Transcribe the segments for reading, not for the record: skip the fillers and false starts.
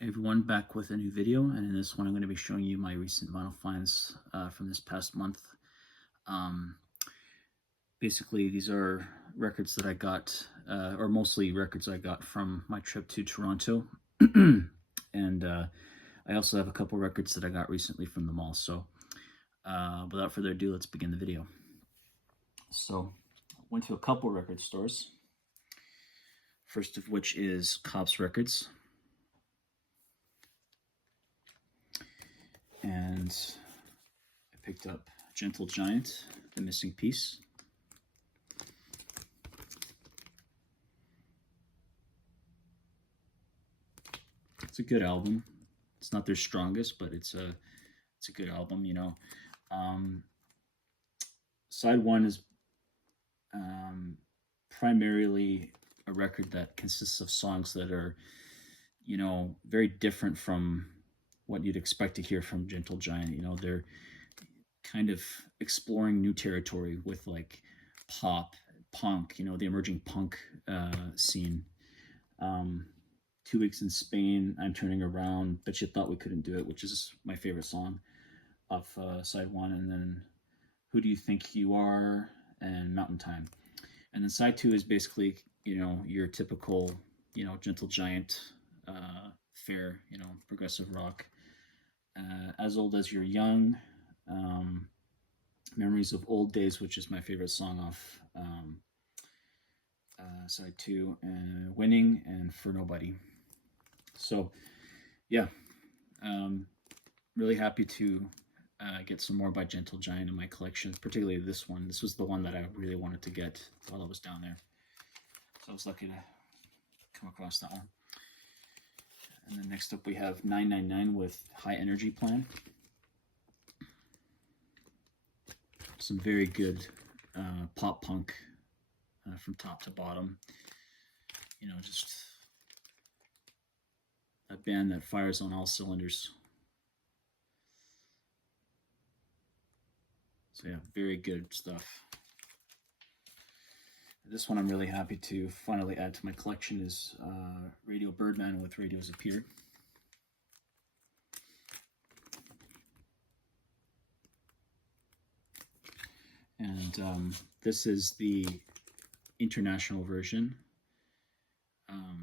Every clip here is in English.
Hey everyone, back with a new video, and in this one I'm going to be showing you my recent vinyl finds from this past month. Um, Basically, these are records that I got, or mostly records I got from my trip to Toronto, and I also have a couple records that I got recently from the mall. So without further ado, let's begin the video. So I went to a couple record stores, first of which is Cops Records. And I picked up Gentle Giant, The Missing Piece. It's a good album. It's not their strongest, but it's a good album, you know. Side one is primarily a record that consists of songs that are, you know, very different from what you'd expect to hear from Gentle Giant. You know, they're kind of exploring new territory with like pop, punk, you know, the emerging punk scene. 2 Weeks in Spain, I'm Turning Around, But You Thought We Couldn't Do It, which is my favorite song off side one. And then Who Do You Think You Are and Mountain Time. And then side two is basically, you know, your typical, you know, Gentle Giant fare, you know, progressive rock. As Old as You're Young, Memories of Old Days, which is my favorite song off side two, and Winning, and For Nobody. So, yeah, really happy to get some more by Gentle Giant in my collection, particularly this one. This was the one that I really wanted to get while I was down there. So I was lucky to come across that one. And then next up we have 999 with High Energy Plan. Some very good pop punk from top to bottom. You know, just a band that fires on all cylinders. So yeah, very good stuff. This one I'm really happy to finally add to my collection is Radio Birdman with Radios Appear. And this is the international version.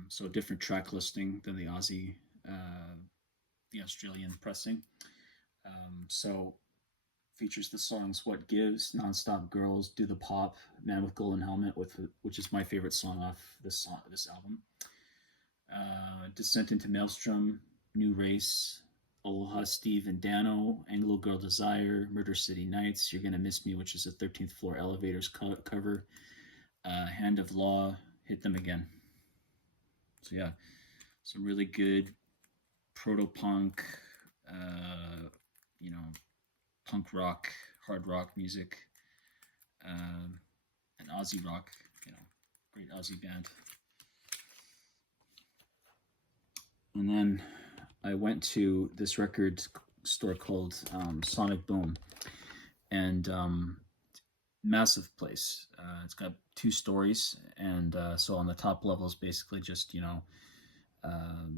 So a different track listing than the Australian pressing. So features the songs What Gives, Nonstop Girls, Do the Pop, Man with Golden Helmet, which is my favorite song off this album. Descent into Maelstrom, New Race, Aloha Steve and Dano, Anglo Girl Desire, Murder City Nights, You're Gonna Miss Me, which is a 13th Floor Elevators cover, Hand of Law, Hit Them Again. So yeah, some really good proto-punk, you know, punk rock, hard rock music, and Aussie rock, you know, great Aussie band. And then I went to this record store called Sonic Boom, and massive place. It's got 2 stories, and so on the top level is basically just, you know,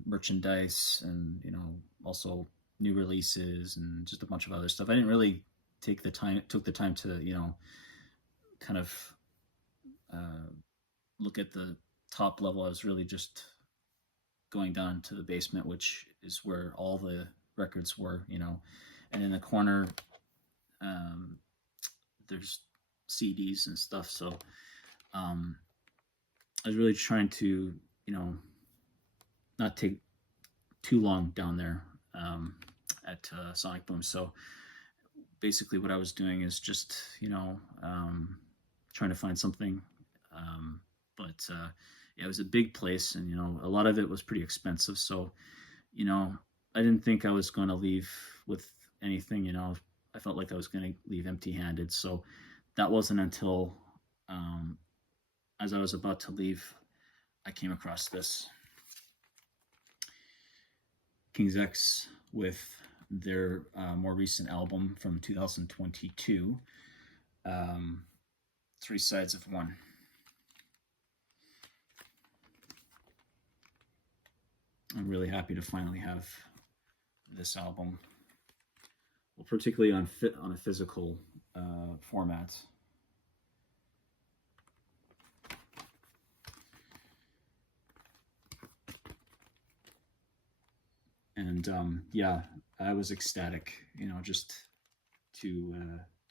merchandise, and, you know, also new releases and just a bunch of other stuff. I didn't really took the time to, you know, kind of look at the top level. I was really just going down to the basement, which is where all the records were, you know, and in the corner there's CDs and stuff. So I was really trying to, you know, not take too long down there at Sonic Boom. So basically what I was doing is just, you know, trying to find something. But yeah, it was a big place, and, you know, a lot of it was pretty expensive. So, you know, I didn't think I was going to leave with anything, you know. I felt like I was going to leave empty-handed. So that wasn't until as I was about to leave, I came across this. King's X with their more recent album from 2022, 3 Sides of One. I'm really happy to finally have this album, well, particularly on a physical format. And yeah, I was ecstatic, just to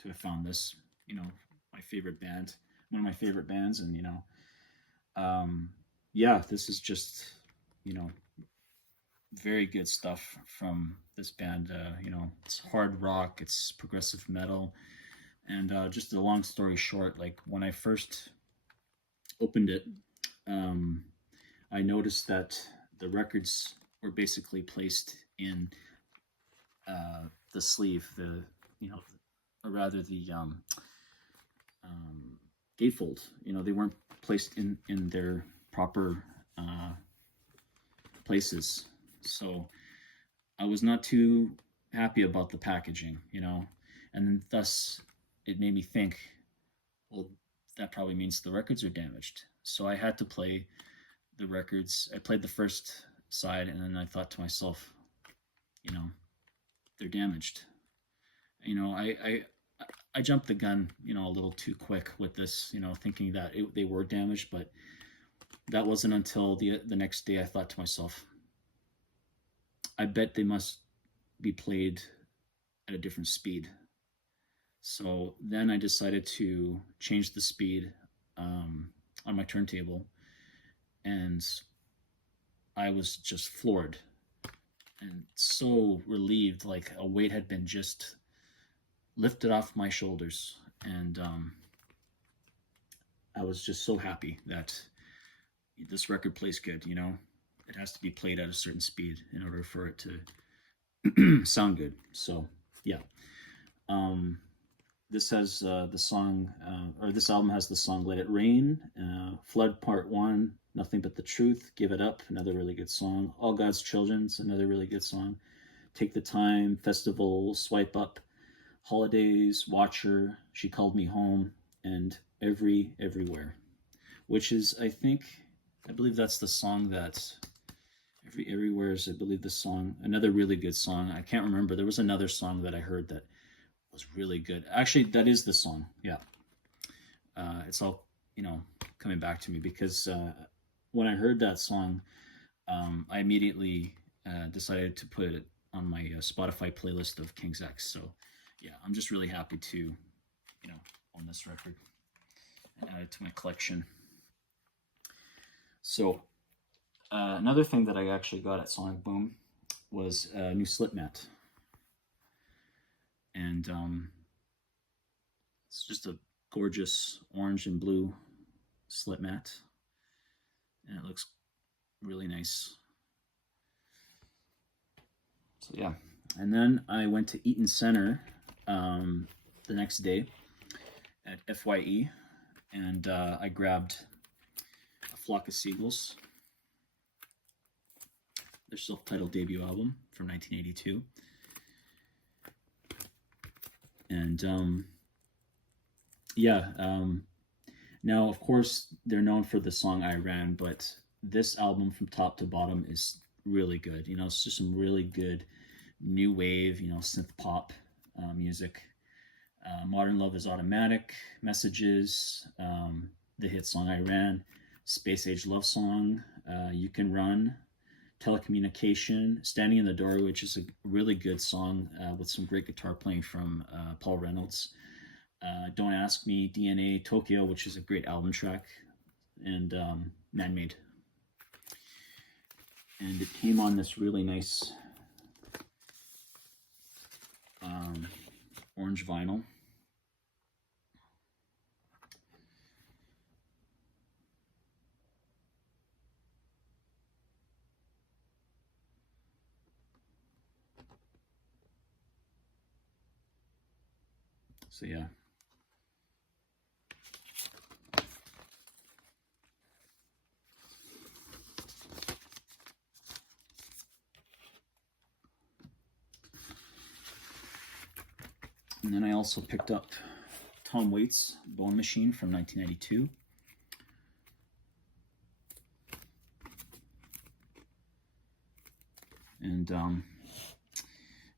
have found this, my favorite band, one of my favorite bands, and yeah, this is just very good stuff from this band. It's hard rock, it's progressive metal, and just a long story short, like when I first opened it, um, I noticed that the records were basically placed in the sleeve, or rather the gatefold. They weren't placed in their proper places. So I was not too happy about the packaging, and thus it made me think, well, that probably means the records are damaged. So I had to play the records. I played the first side, and then I thought to myself, they're damaged. I jumped the gun, a little too quick with this, thinking that they were damaged, but that wasn't until the next day I thought to myself, I bet they must be played at a different speed. So then I decided to change the speed on my turntable, and I was just floored and so relieved, like a weight had been just lifted off my shoulders. And I was just so happy that this record plays good. It has to be played at a certain speed in order for it to sound good. So yeah, this has the song, or this album has the song "Let It Rain," "Flood Part 1," "Nothing But the Truth," "Give It Up," another really good song, "All God's Children's," another really good song, "Take the Time," "Festival," "Swipe Up," "Holidays," "Watcher," "She Called Me Home," and Everywhere," which is, I believe that's the song that Everywhere is, I believe, the song, another really good song. I can't remember. There was another song that I heard that was really good. Actually, that is the song. Yeah. It's all, coming back to me, because when I heard that song, I immediately decided to put it on my Spotify playlist of King's X. So yeah, I'm just really happy to, own this record and add it to my collection. So another thing that I actually got at Sonic Boom was a new slip mat. And it's just a gorgeous orange and blue slip mat. And it looks really nice. So yeah. And then I went to Eaton Center the next day at FYE, and I grabbed A Flock of Seagulls, their self-titled debut album from 1982. And yeah, now of course they're known for the song "I Ran," but this album from top to bottom is really good. It's just some really good new wave, synth pop music. Modern Love Is Automatic, Messages, the hit song "I Ran," Space Age Love Song, You Can Run, Telecommunication, Standing in the Door, which is a really good song with some great guitar playing from Paul Reynolds. Don't Ask Me, DNA, Tokyo, which is a great album track, and Man-Made. And it came on this really nice orange vinyl. So yeah. And then I also picked up Tom Waits' Bone Machine from 1992. And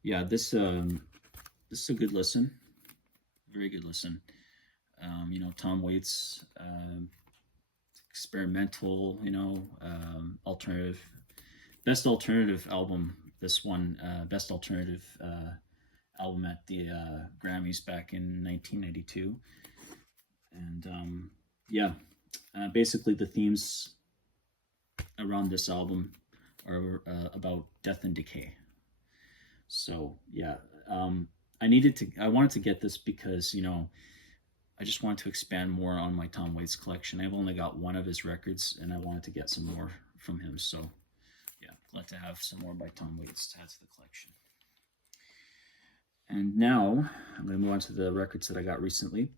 yeah, this is a good listen, very good listen. You know, Tom Waits, experimental, you know, alternative, best alternative album. This one, best alternative album at the Grammys back in 1992. And yeah, basically the themes around this album are about death and decay. So yeah, I wanted to get this because, you know, I just wanted to expand more on my Tom Waits collection. I've only got one of his records, and I wanted to get some more from him. So yeah, glad to have some more by Tom Waits to add to the collection. And now I'm going to move on to the records that I got recently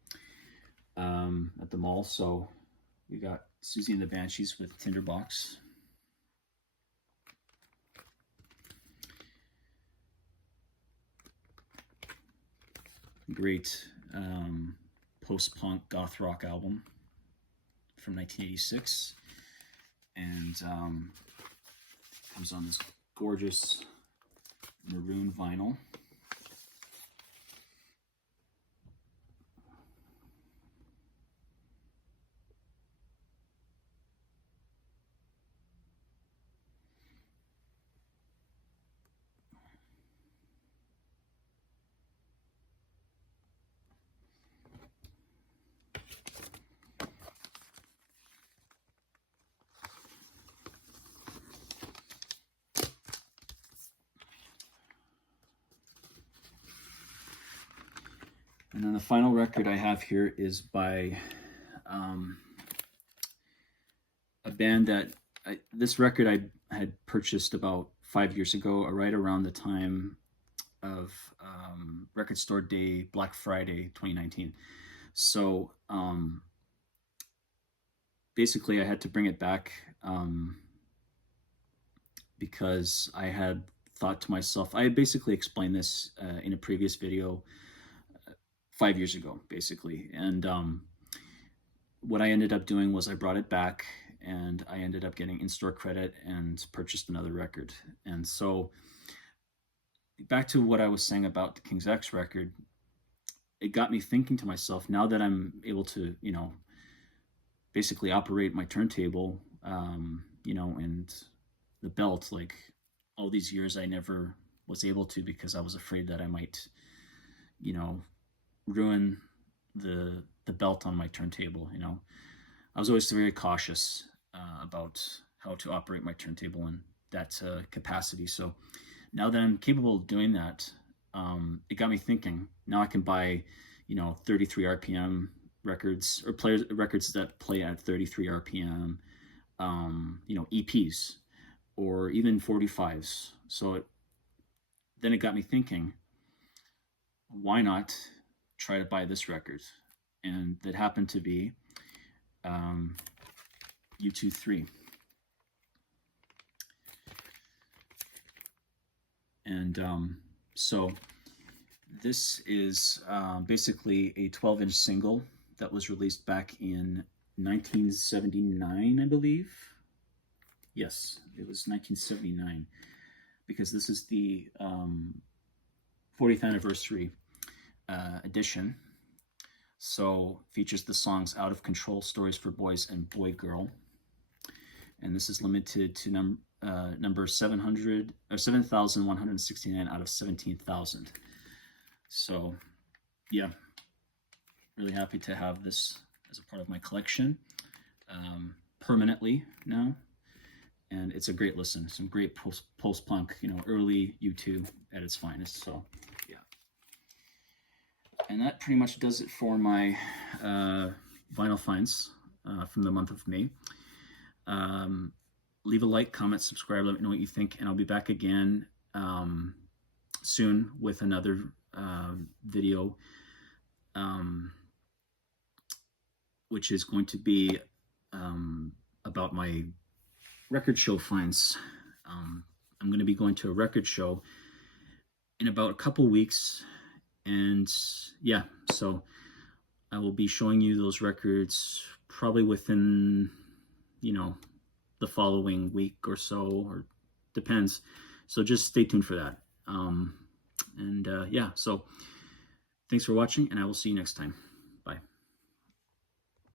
at the mall. So we got Susie and the Banshees with Tinderbox. Great post-punk goth rock album from 1986. And comes on this gorgeous maroon vinyl. And then the final record I have here is by a band that this record I had purchased about 5 years ago, right around the time of Record Store Day, Black Friday 2019. So basically I had to bring it back because I had thought to myself, I had basically explained this in a previous video 5 years ago, basically. And what I ended up doing was I brought it back and I ended up getting in-store credit and purchased another record. And so back to what I was saying about the King's X record, it got me thinking to myself, now that I'm able to, you know, basically operate my turntable, you know, and the belt, like all these years I never was able to because I was afraid that I might, you know, ruin the belt on my turntable. You know, I was always very cautious about how to operate my turntable in that capacity. So now that I'm capable of doing that, it got me thinking. Now I can buy, you know, 33 RPM records or records that play at 33 RPM, you know, EPs or even 45s. So then it got me thinking, why not try to buy this record? And that happened to be U2-3. And so this is basically a 12-inch single that was released back in 1979, I believe. Yes, it was 1979, because this is the 40th anniversary edition. So features the songs Out of Control, Stories for Boys, and Boy Girl. And this is limited to number 700 or 7,169 out of 17,000. So yeah, really happy to have this as a part of my collection permanently now. And it's a great listen. Some great post-punk, you know, early U2 at its finest. So yeah. And that pretty much does it for my vinyl finds from the month of May. Leave a like, comment, subscribe, let me know what you think, and I'll be back again soon with another video, which is going to be about my record show finds. I'm going to be going to a record show in about a couple weeks, and yeah, so I will be showing you those records probably within, you know, the following week or so, or depends. So just stay tuned for that. Yeah, so thanks for watching, and I will see you next time.